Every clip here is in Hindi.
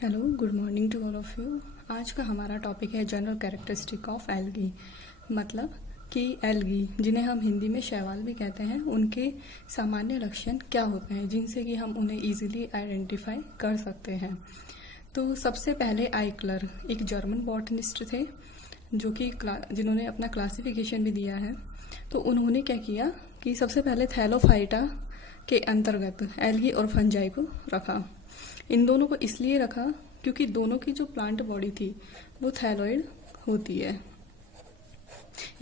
Hello, good morning to all of you. आज का हमारा टॉपिक है जनरल कैरेक्टरिस्टिक ऑफ एल्गी। मतलब कि एल्गी, जिन्हें हम हिंदी में शैवाल भी कहते हैं, उनके सामान्य लक्षण क्या होते हैं जिनसे कि हम उन्हें इजीली आइडेंटिफाई कर सकते हैं। तो सबसे पहले आइकलर एक जर्मन बॉटनिस्ट थे जो कि जिन्होंने अपना क्लासिफिकेशन भी दिया है। तो उन्होंने क्या किया कि सबसे पहले थैलोफाइटा के अंतर्गत एल्गी और फंजाई को रखा। इन दोनों को इसलिए रखा क्योंकि दोनों की जो प्लांट बॉडी थी वो थैलोइड होती है।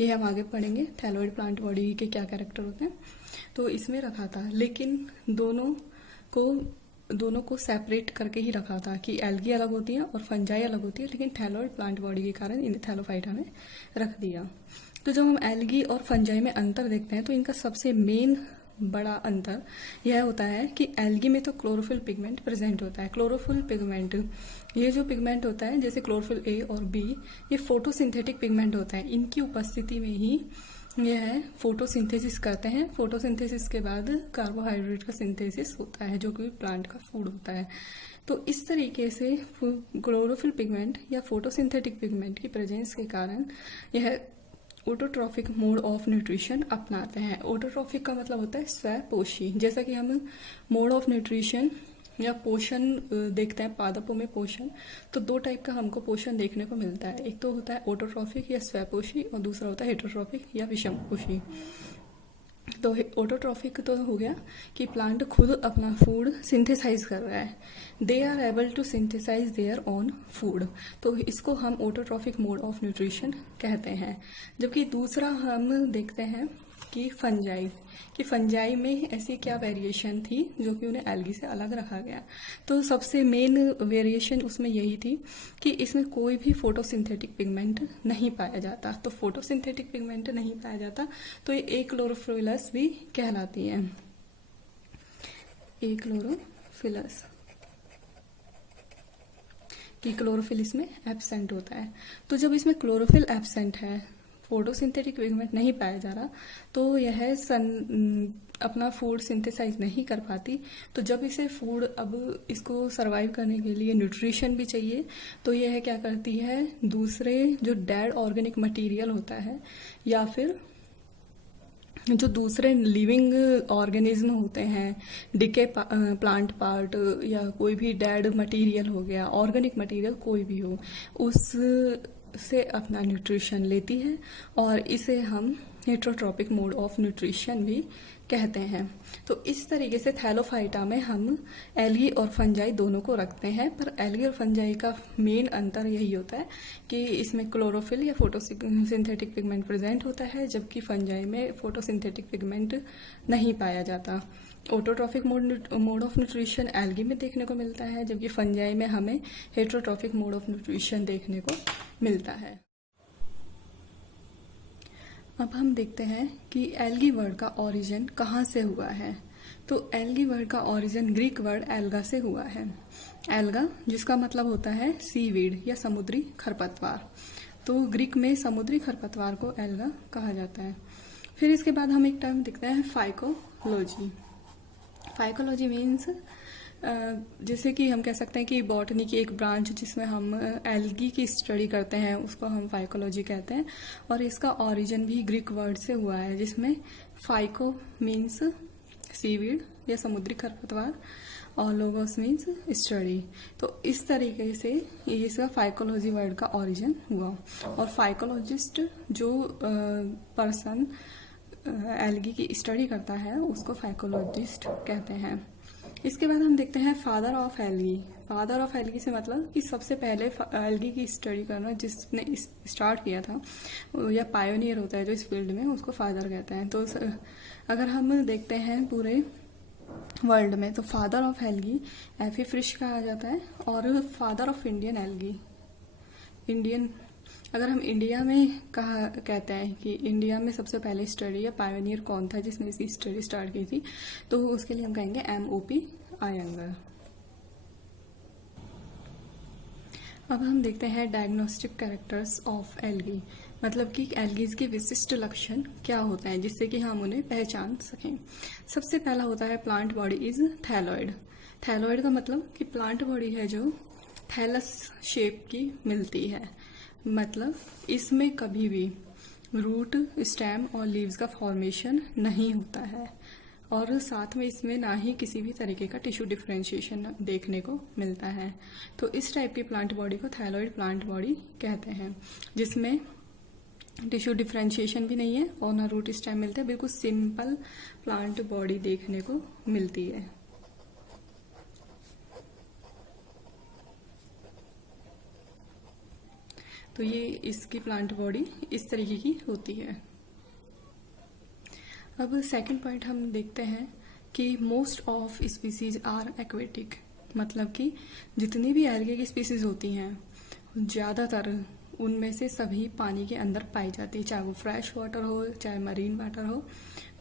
ये हम आगे पढ़ेंगे थैलोइड प्लांट बॉडी के क्या कैरेक्टर होते हैं। तो इसमें रखा था, लेकिन दोनों को सेपरेट करके ही रखा था कि एल्गी अलग होती है और फंजाई अलग होती है, लेकिन थैलोइड प्लांट बॉडी के कारण इन्हें थैलोफाइटा में रख दिया। तो जब हम एल्गी और फंजाई में अंतर देखते हैं तो इनका सबसे मेन बड़ा अंतर यह होता है कि एल्गी में तो क्लोरोफिल पिगमेंट प्रेजेंट होता है। क्लोरोफिल पिगमेंट, ये जो पिगमेंट होता है जैसे क्लोरोफिल ए और बी, ये फोटोसिंथेटिक पिगमेंट होता है। इनकी उपस्थिति में ही यह फोटोसिंथेसिस करते हैं। फोटोसिंथेसिस के बाद कार्बोहाइड्रेट का सिंथेसिस होता है जो कि प्लांट का फूड होता है। तो इस तरीके से क्लोरोफिल पिगमेंट या फोटोसिंथेटिक पिगमेंट की प्रेजेंस के कारण यह ऑटोट्रॉफिक मोड ऑफ न्यूट्रिशन अपनाते हैं। ऑटोट्रॉफिक का मतलब होता है स्वपोषी। जैसा कि हम मोड ऑफ न्यूट्रिशन या पोषण देखते हैं, पादपों में पोषण, तो दो टाइप का हमको पोषण देखने को मिलता है। एक तो होता है ऑटोट्रॉफिक या स्वपोषी और दूसरा होता है हेटरोट्रॉफिक या विषमपोषी। तो ऑटोट्रॉफिक तो हो गया कि प्लांट खुद अपना फूड सिंथेसाइज कर रहा है, they are able to synthesize their own food, तो इसको हम ऑटोट्रॉफिक मोड ऑफ न्यूट्रिशन कहते हैं। जबकि दूसरा हम देखते हैं कि फंजाई में ऐसी क्या वेरिएशन थी जो कि उन्हें एल्गी से अलग रखा गया। तो सबसे मेन वेरिएशन उसमें यही थी कि इसमें कोई भी फोटोसिंथेटिक पिगमेंट नहीं पाया जाता। तो फोटोसिंथेटिक पिगमेंट नहीं पाया जाता तो ये एक्लोरोफिलस भी कहलाती है। एक्लोरोफिलस कि क्लोरोफिल इसमें एब्सेंट होता है। तो जब इसमें क्लोरोफिल एब्सेंट है, फोटोसिंथेटिक पिगमेंट नहीं पाया जा रहा, तो यह अपना फूड सिंथेसाइज नहीं कर पाती। तो जब इसे फूड, अब इसको सरवाइव करने के लिए न्यूट्रिशन भी चाहिए, तो यह क्या करती है, दूसरे जो डेड ऑर्गेनिक मटेरियल होता है या फिर जो दूसरे लिविंग ऑर्गेनिज्म होते हैं, डिके प्लांट पार्ट या कोई भी डेड मटेरियल हो गया, ऑर्गेनिक मटेरियल कोई भी हो, उस से अपना न्यूट्रिशन लेती है और इसे हम हेटरोट्रॉपिक मोड ऑफ न्यूट्रिशन भी कहते हैं। तो इस तरीके से थैलोफाइटा में हम एल्गी और फंजाई दोनों को रखते हैं, पर एल्गी और फंजाई का मेन अंतर यही होता है कि इसमें क्लोरोफिल या फोटोसिंथेटिक पिगमेंट प्रेजेंट होता है, जबकि फंजाई में फोटोसिंथेटिक पिगमेंट नहीं पाया जाता। Autotrophic mode of nutrition algae में देखने को मिलता है, जबकि फंजाई में हमें हेटरोट्रॉफिक मोड ऑफ न्यूट्रिशन देखने को मिलता है। अब हम देखते हैं कि एल्गी वर्ड का ओरिजिन कहाँ से हुआ है। तो एल्गी वर्ड का ओरिजिन ग्रीक वर्ड एल्गा से हुआ है। एल्गा जिसका मतलब होता है सीवीड या समुद्री खरपतवार। तो ग्रीक में समुद्री खरपतवार को एल्गा कहा जाता है। फिर इसके बाद हम एक टर्म देखते हैं फाइकोलॉजी। फाइकोलॉजी मीन्स जैसे कि हम कह सकते हैं कि बॉटनी की एक ब्रांच जिसमें हम एल्गी की स्टडी करते हैं उसको हम फाइकोलॉजी कहते हैं। और इसका ओरिजिन भी ग्रीक वर्ड से हुआ है, जिसमें फाइको मीन्स सीवीड या समुद्री खरपतवार और लोगोस मीन्स स्टडी। तो इस तरीके से इसका फाइकोलॉजी वर्ड का ओरिजिन हुआ। और फाइकोलॉजिस्ट जो पर्सन एल्गी की स्टडी करता है उसको फाइकोलॉजिस्ट कहते हैं। इसके बाद हम देखते हैं father of algae. Father of algae से मतलब कि सबसे पहले एल्गी की स्टडी करना जिसने स्टार्ट किया था या पायोनियर होता है जो इस फील्ड में, उसको फादर कहते हैं। तो अगर हम देखते हैं पूरे वर्ल्ड में तो फादर ऑफ एल्गी एफी फ्रिश कहा जाता है। और father of Indian algae, Indian, अगर हम इंडिया में कहते हैं कि इंडिया में सबसे पहले स्टडी या पायोनियर कौन था जिसने इसकी स्टडी स्टार्ट की थी, तो उसके लिए हम कहेंगे MOP आयंगर। अब हम देखते हैं डायग्नोस्टिक कैरेक्टर्स ऑफ एल्गी, मतलब कि एल्गीज के विशिष्ट लक्षण क्या होते हैं जिससे कि हम उन्हें पहचान सकें। सबसे पहला होता है plant body is thalloid. Thalloid का मतलब कि प्लांट बॉडी है जो थैलस शेप की मिलती है। मतलब इसमें कभी भी रूट, स्टेम और लीव्स का फॉर्मेशन नहीं होता है, और साथ में इसमें ना ही किसी भी तरीके का टिश्यू डिफरेंशिएशन देखने को मिलता है। तो इस टाइप की प्लांट बॉडी को थायलॉइड प्लांट बॉडी कहते हैं, जिसमें टिश्यू डिफरेंशिएशन भी नहीं है और ना रूट स्टेम मिलते हैं, बिल्कुल सिंपल प्लांट बॉडी देखने को मिलती है। तो ये इसकी प्लांट बॉडी इस तरीके की होती है। अब सेकंड पॉइंट हम देखते हैं कि most of species are aquatic, मतलब कि जितनी भी एल्गे की स्पीसीज होती हैं ज़्यादातर उनमें से सभी पानी के अंदर पाई जाती है, चाहे वो फ्रेश वाटर हो चाहे मरीन वाटर हो,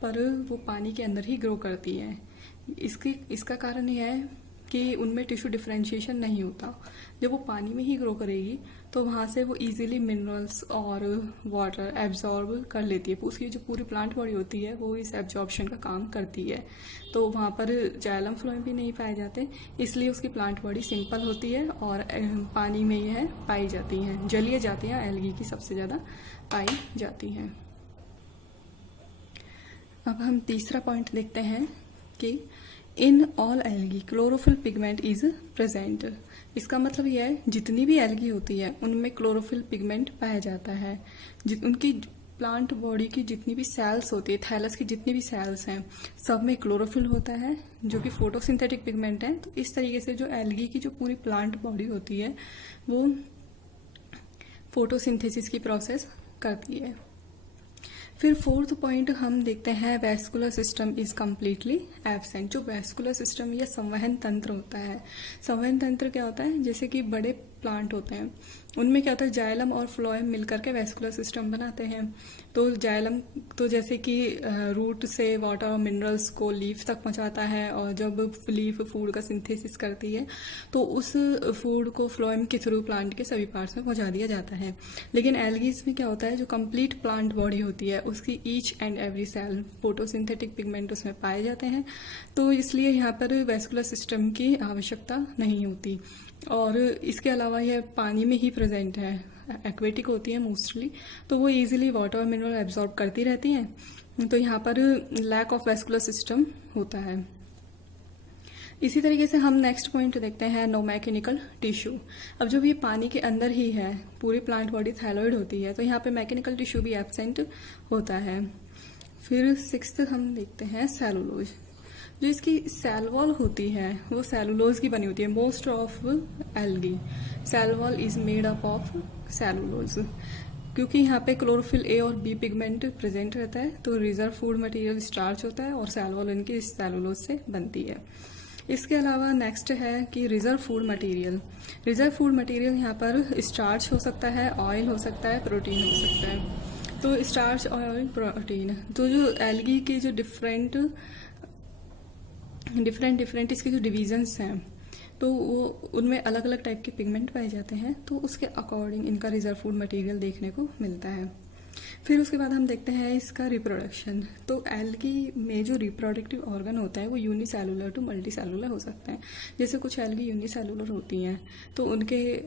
पर वो पानी के अंदर ही ग्रो करती है। इसका कारण यह है कि उनमें टिश्यू डिफरेंशिएशन नहीं होता। जब वो पानी में ही ग्रो करेगी तो वहाँ से वो इजीली मिनरल्स और वाटर एब्जॉर्ब कर लेती है। उसकी जो पूरी प्लांट बॉडी होती है वो इस एब्जॉर्प्शन का काम करती है, तो वहाँ पर जाइलम फ्लोएम भी नहीं पाए जाते, इसलिए उसकी प्लांट बॉडी सिंपल होती है और पानी में यह पाई जाती हैं। जलीय जातियाँ एल्गी की सबसे ज़्यादा पाई जाती हैं। अब हम तीसरा पॉइंट देखते हैं कि in all algae chlorophyll pigment is present. इसका मतलब यह है जितनी भी एल्गी होती है उनमें क्लोरोफिल पिगमेंट पाया जाता है। उनकी प्लांट बॉडी की जितनी भी सेल्स होती है, थैलस की जितनी भी सेल्स हैं, सब में क्लोरोफिल होता है जो कि फोटोसिंथेटिक पिगमेंट है। तो इस तरीके से जो एल्गी की जो पूरी प्लांट बॉडी होती है वो फोटोसिंथेसिस की प्रोसेस करती है। फिर फोर्थ पॉइंट हम देखते हैं vascular system is completely absent. जो वैस्कुलर सिस्टम या संवहन तंत्र होता है, संवहन तंत्र क्या होता है, जैसे कि बड़े प्लांट होते हैं उनमें क्या होता है जाइलम और फ्लोएम मिलकर के वैस्कुलर सिस्टम बनाते हैं। तो जाइलम तो जैसे कि रूट से वाटर और मिनरल्स को लीफ तक पहुंचाता है, और जब लीफ फूड का सिंथेसिस करती है तो उस फूड को फ्लोएम के थ्रू प्लांट के सभी पार्ट्स में पहुंचा दिया जाता है। लेकिन एल्गीज में क्या होता है, जो कंप्लीट प्लांट बॉडी होती है उसकी each and every cell photosynthetic pigment उसमें पाए जाते हैं, तो इसलिए यहाँ पर वैस्कुलर सिस्टम की आवश्यकता नहीं होती। और इसके अलावा यह पानी में ही प्रेजेंट है, एक्वेटिक होती है मोस्टली, तो वो इजीली वाटर और मिनरल एब्जॉर्ब करती रहती हैं, तो यहाँ पर लैक ऑफ वैस्कुलर सिस्टम होता है। इसी तरीके से हम नेक्स्ट पॉइंट देखते हैं नो मैकेनिकल टिश्यू। अब जब ये पानी के अंदर ही है, पूरी प्लांट बॉडी थायलॉइड होती है, तो यहाँ पे मैकेनिकल टिश्यू भी एब्सेंट होता है। फिर सिक्स्थ हम देखते हैं सेलुलोज। जो इसकी सेल वॉल होती है वो सेलुलोज की बनी होती है। Most of algae cell wall is made up of cellulose. क्योंकि यहाँ पे क्लोरोफिल ए और बी पिगमेंट प्रेजेंट रहता है, तो रिजर्व फूड मटेरियल स्टार्च होता है और सेल वॉल इनकी सेलुलोज से बनती है। इसके अलावा नेक्स्ट है कि reserve food material. Reserve food material यहाँ पर स्टार्च हो सकता है, ऑयल हो सकता है, प्रोटीन हो सकता है। तो स्टार्च, ऑयल, प्रोटीन, तो जो एल्गी के जो डिफरेंट इसके जो डिवीजन्स हैं तो वो उनमें अलग अलग टाइप के पिगमेंट पाए जाते हैं, तो उसके अकॉर्डिंग इनका रिजर्व फूड मटेरियल देखने को मिलता है। फिर उसके बाद हम देखते हैं इसका रिप्रोडक्शन। तो एल्गी में जो रिप्रोडक्टिव ऑर्गन होता है वो यूनिसेलुलर टू मल्टी सेलुलर हो सकते हैं। जैसे कुछ एल्गी यूनिसेलुलर होती हैं तो उनके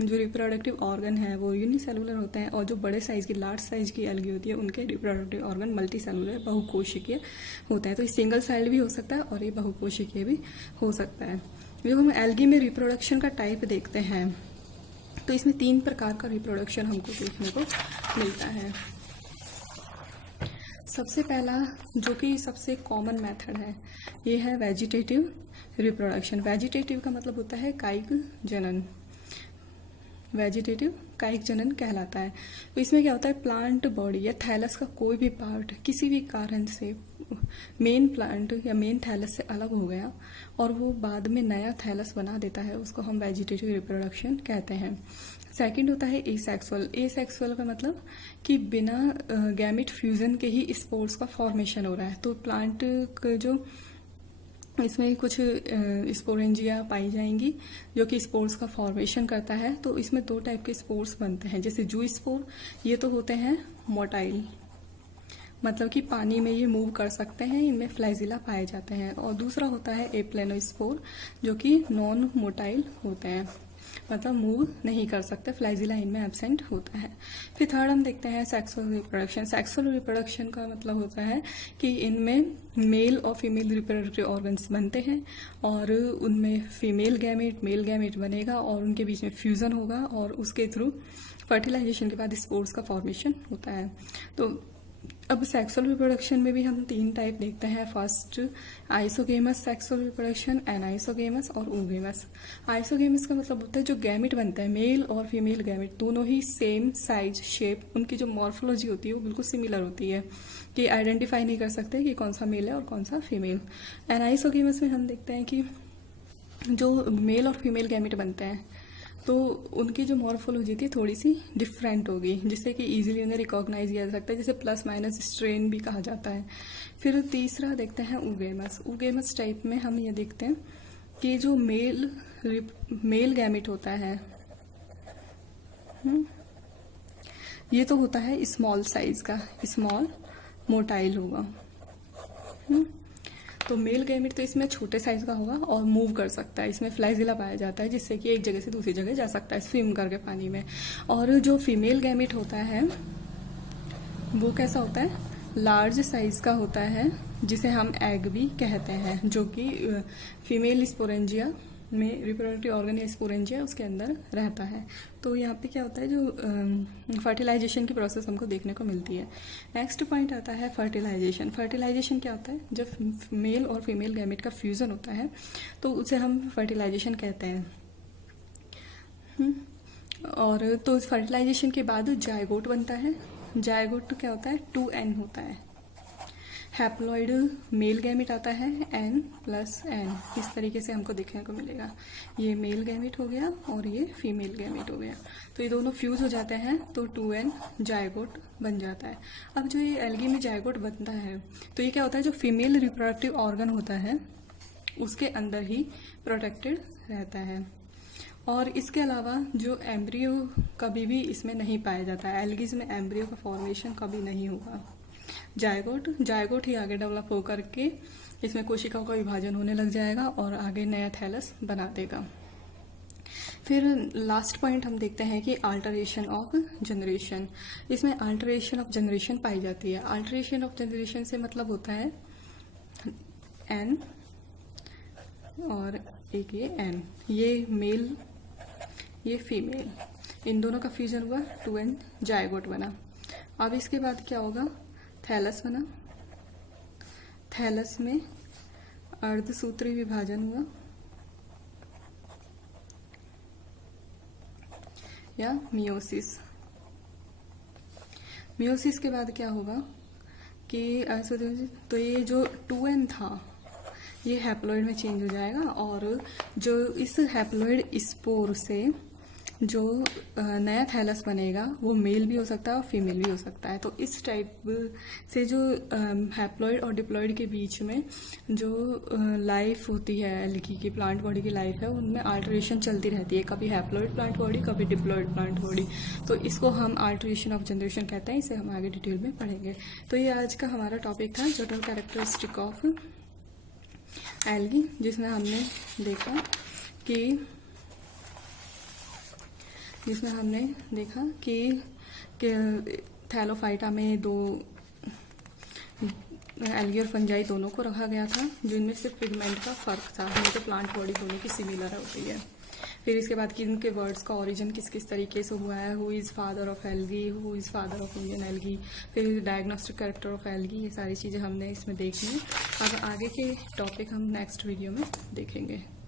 जो रिप्रोडक्टिव ऑर्गन है वो यूनिसेलुलर होते हैं, और जो बड़े साइज की लार्ज साइज की एल्गी होती है उनके रिप्रोडक्टिव ऑर्गन मल्टी सेलुलर बहुकोशिकीय होते हैं। तो ये सिंगल सेल्ड भी हो सकता है और ये बहुकोशिकीय भी हो सकता है। जब हम एल्गी में रिप्रोडक्शन का टाइप देखते हैं तो इसमें 3 प्रकार का रिप्रोडक्शन हमको देखने को मिलता है। सबसे पहला जो कि सबसे कॉमन मेथड है ये है वेजिटेटिव रिप्रोडक्शन। वेजिटेटिव का मतलब होता है कायिक जनन। वेजिटेटिव कायिक जनन कहलाता है। तो इसमें क्या होता है, प्लांट बॉडी या थैलस का कोई भी पार्ट किसी भी कारण से मेन प्लांट या मेन थैलस से अलग हो गया और वो बाद में नया थैलस बना देता है, उसको हम वेजिटेटिव रिप्रोडक्शन कहते हैं। सेकंड होता है एसेक्सुअल। एसेक्सुअल का मतलब कि बिना गैमेट फ्यूजन के ही स्पोर्स का फॉर्मेशन हो रहा है। तो प्लांट जो इसमें कुछ स्पोरेंजिया पाई जाएंगी जो कि स्पोर्स का फॉर्मेशन करता है। तो इसमें 2 टाइप के स्पोर्स बनते हैं। जैसे जू स्पोर, ये तो होते हैं मोटाइल, मतलब कि पानी में ये मूव कर सकते हैं, इनमें फ्लैजिला पाए जाते हैं। और दूसरा होता है एप्लेनोस्पोर, जो कि नॉन मोटाइल होते हैं, मतलब मूव नहीं कर सकते, फ्लैजिला इनमें एब्सेंट होता है। फिर थर्ड हम देखते हैं सेक्सुअल रिप्रोडक्शन। सेक्सुअल रिप्रोडक्शन का मतलब होता है कि इनमें मेल और फीमेल रिप्रोडक्टिव ऑर्गन्स बनते हैं और उनमें फीमेल गैमेट मेल गैमेट बनेगा और उनके बीच में फ्यूजन होगा और उसके थ्रू फर्टिलाइजेशन के बाद स्पोर्स का फॉर्मेशन होता है। तो अब सेक्सुअल रिप्रोडक्शन में भी हम 3 टाइप देखते हैं। First isogamous sexual reproduction, anisogamous और ओगेमस। आइसोगेमस का मतलब होता है जो गैमेट बनता है, मेल और फीमेल गैमेट दोनों ही सेम साइज शेप, उनकी जो मॉर्फोलॉजी होती है वो बिल्कुल सिमिलर होती है कि आइडेंटिफाई नहीं कर सकते कि कौन सा मेल है और कौन सा फीमेल। एनाइसोगेमस में हम देखते हैं कि जो मेल और फीमेल गैमेट बनते हैं तो उनकी जो मॉर्फोलॉजी थी थोड़ी सी डिफरेंट होगी, जिससे कि इजीली उन्हें रिकॉग्नाइज किया जा सकता है, जिसे प्लस माइनस स्ट्रेन भी कहा जाता है। फिर तीसरा देखते हैं उगेमस। उगेमस टाइप में हम ये देखते हैं कि जो मेल गैमेट होता है ये तो होता है स्मॉल साइज का, स्मॉल मोटाइल होगा। तो मेल गैमेट तो इसमें छोटे साइज का होगा और मूव कर सकता है, इसमें फ्लैजिला पाया जाता है जिससे कि एक जगह से दूसरी जगह जा सकता है स्विम करके पानी में। और जो फीमेल गैमेट होता है वो कैसा होता है, लार्ज साइज का होता है, जिसे हम एग भी कहते हैं, जो कि फीमेल स्पोरेंजिया में रिप्रोडक्टिव ऑर्गन या स्पोरेंजिया उसके अंदर रहता है। तो यहाँ पे क्या होता है, जो फर्टिलाइजेशन की प्रोसेस हमको देखने को मिलती है। नेक्स्ट पॉइंट आता है फर्टिलाइजेशन। फर्टिलाइजेशन क्या होता है, जब मेल और फीमेल गैमेट का फ्यूजन होता है तो उसे हम फर्टिलाइजेशन कहते हैं। और तो फर्टिलाइजेशन के बाद जायगोट बनता है। जायगोट क्या होता है, 2n होता है। हैप्लॉइड मेल गैमेट आता है n+n, इस तरीके से हमको देखने को मिलेगा। ये मेल गैमेट हो गया और ये फीमेल गैमेट हो गया, तो ये दोनों फ्यूज हो जाते हैं तो 2n जायगोट बन जाता है। अब जो ये एल्गी में जायगोट बनता है तो ये क्या होता है, जो फीमेल रिप्रोडक्टिव ऑर्गन होता है उसके अंदर ही प्रोटेक्टेड रहता है। और इसके अलावा जो एम्ब्रियो कभी भी इसमें नहीं पाया जाता है, एल्गीज में एम्ब्रियो का फॉर्मेशन कभी नहीं होगा। जायगोट ही आगे डेवलप होकर के इसमें कोशिकाओं का विभाजन होने लग जाएगा और आगे नया थैलस बना देगा। फिर लास्ट पॉइंट हम देखते हैं कि अल्टरेशन ऑफ जनरेशन। इसमें अल्टरेशन ऑफ जनरेशन पाई जाती है। अल्टरेशन ऑफ जनरेशन से मतलब होता है n और एक ये n, ये मेल ये फीमेल, इन दोनों का फ्यूजन हुआ 2n जायगोट बना। अब इसके बाद क्या होगा, थैलस बना। थैलस में अर्धसूत्री विभाजन हुआ या मियोसिस। मियोसिस के बाद क्या होगा कि तो ये जो 2n था ये हैप्लॉइड में चेंज हो जाएगा और जो इस हैप्लॉइड स्पोर से जो नया थैलस बनेगा वो मेल भी हो सकता है और फीमेल भी हो सकता है। तो इस टाइप से जो हैप्लॉइड और डिप्लॉइड के बीच में जो लाइफ होती है, एल्गी की प्लांट बॉडी की लाइफ है, उनमें अल्टरेशन चलती रहती है, कभी हैप्लॉइड प्लांट बॉडी कभी डिप्लॉइड प्लांट बॉडी। तो इसको हम अल्टरेशन ऑफ जनरेशन कहते हैं, इसे हम आगे डिटेल में पढ़ेंगे। तो ये आज का हमारा टॉपिक था, जनरल कैरेक्टरिस्टिक ऑफ एल्गी, जिसमें हमने देखा कि थैलोफाइटा में 2 एल्गी और फंजाई दोनों को रखा गया था, जिनमें सिर्फ पिगमेंट का फर्क था, नहीं तो प्लांट बॉडी दोनों की सिमिलर होती है। फिर इसके बाद कि उनके वर्ड्स का ओरिजिन किस किस तरीके से हुआ है, who is father of algae, who is father of Indian algae, फिर डायग्नोस्टिक कैरेक्टर ऑफ एल्गी, ये सारी चीज़ें हमने इसमें देखी हैं। अब आगे के टॉपिक हम नेक्स्ट वीडियो में देखेंगे।